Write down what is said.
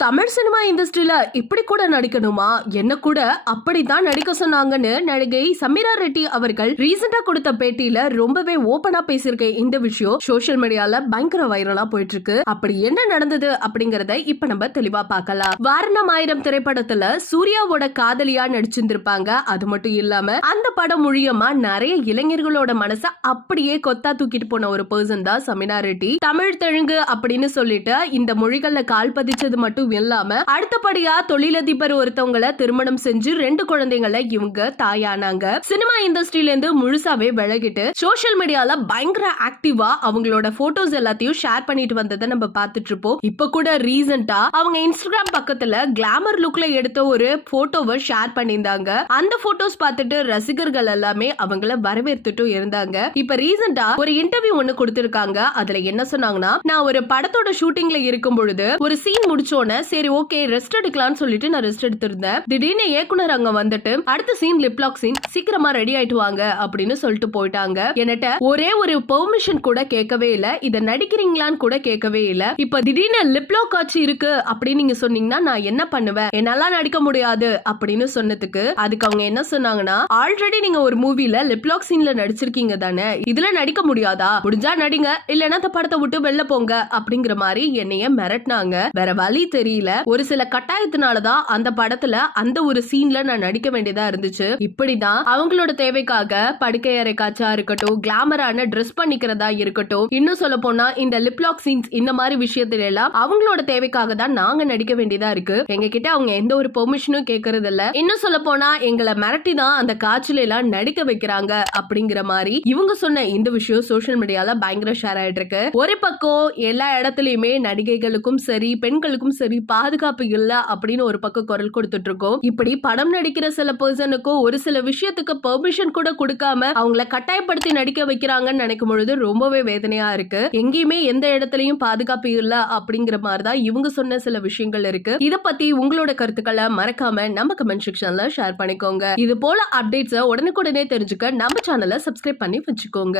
Tamil cinema இண்டஸ்ட்ரியில இப்படி கூட நடிக்கணுமா? என்ன கூட அப்படித்தான் நடிக்க சொன்னாங்கன்னு நடிகை சமீரா ரெட்டி அவர்கள் ரீசெண்டா கொடுத்த பேட்டியில ரொம்பவே ஓபனா பேசியிருக்க இந்த விஷயம் சோஷியல் மீடியால பயங்கர வைரலா போயிட்டு இருக்கு அப்படி என்ன நடந்தது அப்படிங்கறத இப்ப நம்ம தெளிவா பார்க்கலாம். வாரணம் ஆயிரம் திரைப்படத்துல சூர்யாவோட காதலியா நடிச்சிருந்திருப்பாங்க. அது மட்டும் இல்லாம அந்த படம் மூலியமா நிறைய இளைஞர்களோட மனச அப்படியே கொத்தா தூக்கிட்டு போன ஒரு பர்சன் தான் சமீனா ரெட்டி. தமிழ் தெலுங்கு அப்படின்னு சொல்லிட்டு இந்த மொழிகள்ல கால் பதிச்சது மட்டும் இல்லாம அடுத்தபடியா தொழிலதிபர் ஒருத்தவங்கள திருமணம் செஞ்சு ரெண்டு குழந்தைங்களை இவங்க தாயானாங்க. சினிமா இண்டஸ்ட்ரியில இருந்து முழுசாவே விலகிட்டு சோஷியல் மீடியால பயங்கர ஆக்டிவா அவங்களோட போட்டோஸ் எல்லாத்தையும் ஷேர் பண்ணிட்டு வந்ததை நம்ம பார்த்துட்டு இருப்போம். இப்ப கூட ரீசெண்டா அவங்க இன்ஸ்டாகிராம் பக்கத்துல கிளாமர் லுக்ல எடுத்த ஒரு போட்டோவை ஷேர் பண்ணியிருந்தாங்க. அந்த போட்டோஸ் பார்த்துட்டு ரசிகர்கள் எல்லாமே அவங்கள வரவேற்றுட்டும் இருந்தாங்க. இப்ப ரீசெண்டா ஒரு இன்டர்வியூ ஒண்ணு கொடுத்திருக்காங்க. அதுல என்ன சொன்னாங்கன்னா நான் ஒரு படத்தோட ஷூட்டிங்ல இருக்கும் பொழுது ஒரு சீன் முடிச்சோன்னு சரி ஓகே ரெஸ்ட் எடுக்கலாம்னு சொல்லிட்டு நான் ரெஸ்ட் எடுத்திருந்தேன். திடீர்னு இயக்குனர் அங்க வந்துட்டு அடுத்த சீன் லிப்லாக் சீன் சீக்கிரமா ரெடி ஆயிட்டு வாங்க அப்படின்னு சொல்லிட்டு போயிட்டாங்க. என்கிட்ட ஒரே ஒரு பெர்மிஷன் கூட கேட்கவே இல்ல. இத நடிக்கிறீங்களான்னு கூட கேட்கவே இல்ல. இப்ப திடீர்னு லிப்லாக் ஆச்சு இருக்கு அப்படின்னு நீங்க சொன்னீங்கன்னா நான் என்ன பண்ணுவேன்? என்னால நடிக்க முடியாது அப்படின்னு சொன்னதுக்கு அதுக்கு அவங்க என்ன சொன்னாங்கன்னா ஆல்ரெடி நீங்க ஒரு மூவில லிப்லாக் சீன்ல நடிச்சிருக்கீங்க தானே? இதுல நடிக்க முடியாதா? முடிஞ்சா நடிங்க. இல்லைன்னா அந்த படத்தை விட்டு வெளில போங்க. அப்படிங்கிற மாதிரி என்னைய மிரட்டினாங்க. வேற வழி தெரியல ஒரு சில கட்டாயத்தினாலதான் அந்த படத்துல அந்த ஒரு சீன்ல நான் நடிக்க வேண்டியதா இருந்துச்சு. இப்படிதான் அவங்களோட தேவைக்காக படுக்கை அறை காட்சா இருக்கட்டும் கிளாமரான ட்ரெஸ் பண்ணிக்கிறதா இருக்கட்டும் இன்னும் சொல்ல போனா இந்த லிப்லாக் சீன்ஸ் இந்த மாதிரி விஷயத்துல எல்லாம் அவங்களோட தேவைக்காக தான் நாங்க நடிக்க வேண்டியதா இருக்கு. எங்க கிட்ட அவங்க எந்த ஒரு பெர்மிஷனும் கேட்கறது இல்ல இன்னும் சொல்ல போனா எங்களை மிரட்டி தான் அந்த காட்சியில எல்லாம் நடிக்க வைக்கிறாங்க அப்படிங்கிற மாதிரி இவங்க சொன்ன இந்த விஷயம் சோசியல் மீடியால பயங்கர ஷேர் ஆயிட்டு இருக்கு. ஒரு பக்கம் எல்லா இடத்துலயுமே நடிகைகளுக்கும் சரி பெண்களுக்கும் சரி பாதுகாப்பு இல்ல அப்படின்னு ஒரு பக்கம் குரல் கொடுத்துட்டு இருக்கோம் இப்படி படம் நடிக்கிற சில பர்சனுக்கும் ஒரு சில விஷயத்துக்கு பெர்மிஷன் கூட கொடுக்காம அவங்கள கட்டாயப்படுத்தி நடிக்க வைக்கிறாங்கன்னு நினைக்கும் பொழுது ரொம்பவே வேதனையா இருக்கு. எங்கேயுமே எந்த இடத்துலயும் பாதுகாப்பு இல்ல அப்படிங்கிற மாதிரி தான் இவங்க சொன்ன சில விஷயங்கள் இருக்கு. இத பத்தி உங்களோட கருத்துக்களை மறக்காம நம்ம கமெண்ட் செக்ஷன்ல ஷேர் பண்ணிக்கோங்க. இது போல அப்டேட்ஸ் உடனுக்குடனே தெரிஞ்சுக்க நம்ம சேனலை சப்ஸ்கிரைப் பண்ணி வச்சுக்கோங்க.